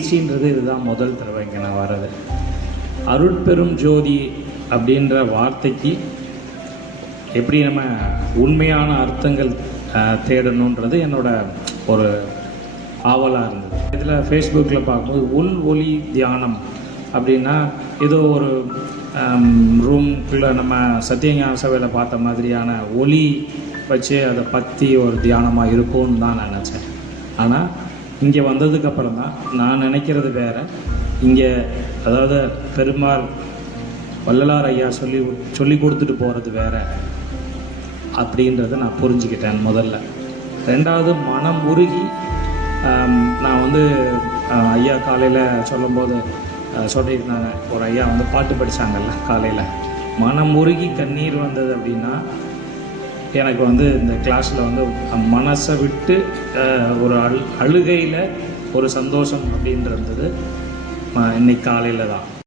நிகழ்ச்சின்றது இதுதான் முதல் தடவை இங்கே நான் வர்றது. அருட்பெரும் ஜோதி அப்படின்ற வார்த்தைக்கு எப்படி நம்ம உண்மையான அர்த்தங்கள் தேடணுன்றது என்னோட ஒரு ஆவலாக இருந்தது. இதில் ஃபேஸ்புக்கில் பார்க்கும்போது உள் ஒளி தியானம் அப்படின்னா ஏதோ ஒரு ரூம்குள்ளே நம்ம சத்தியஞான சபையில் பார்த்த மாதிரியான ஒளி வச்சு அதை பற்றி ஒரு தியானமாக இருக்கும்னு தான் நான் நினச்சேன். ஆனால் இங்கே வந்ததுக்கப்புறம் தான் நான் நினைக்கிறது வேறு. இங்கே அதாவது பெருமாள் வள்ளலார் ஐயா சொல்லி கொடுத்துட்டு போகிறது வேறு அப்படின்றத நான் புரிஞ்சுக்கிட்டேன் முதல்ல. ரெண்டாவது, மனம் உருகி நான் ஐயா காலையில் சொல்லும்போது சொல்லியிருந்தாங்க, ஒரு ஐயா பாட்டு படித்தாங்கல்ல காலையில், மனம் உருகி கண்ணீர் வந்தது அப்படின்னா எனக்கு இந்த கிளாஸில் மனசை விட்டு ஒரு அழுகையில் ஒரு சந்தோஷம் அப்படின்றது இன்னைக்கு காலையில் தான்.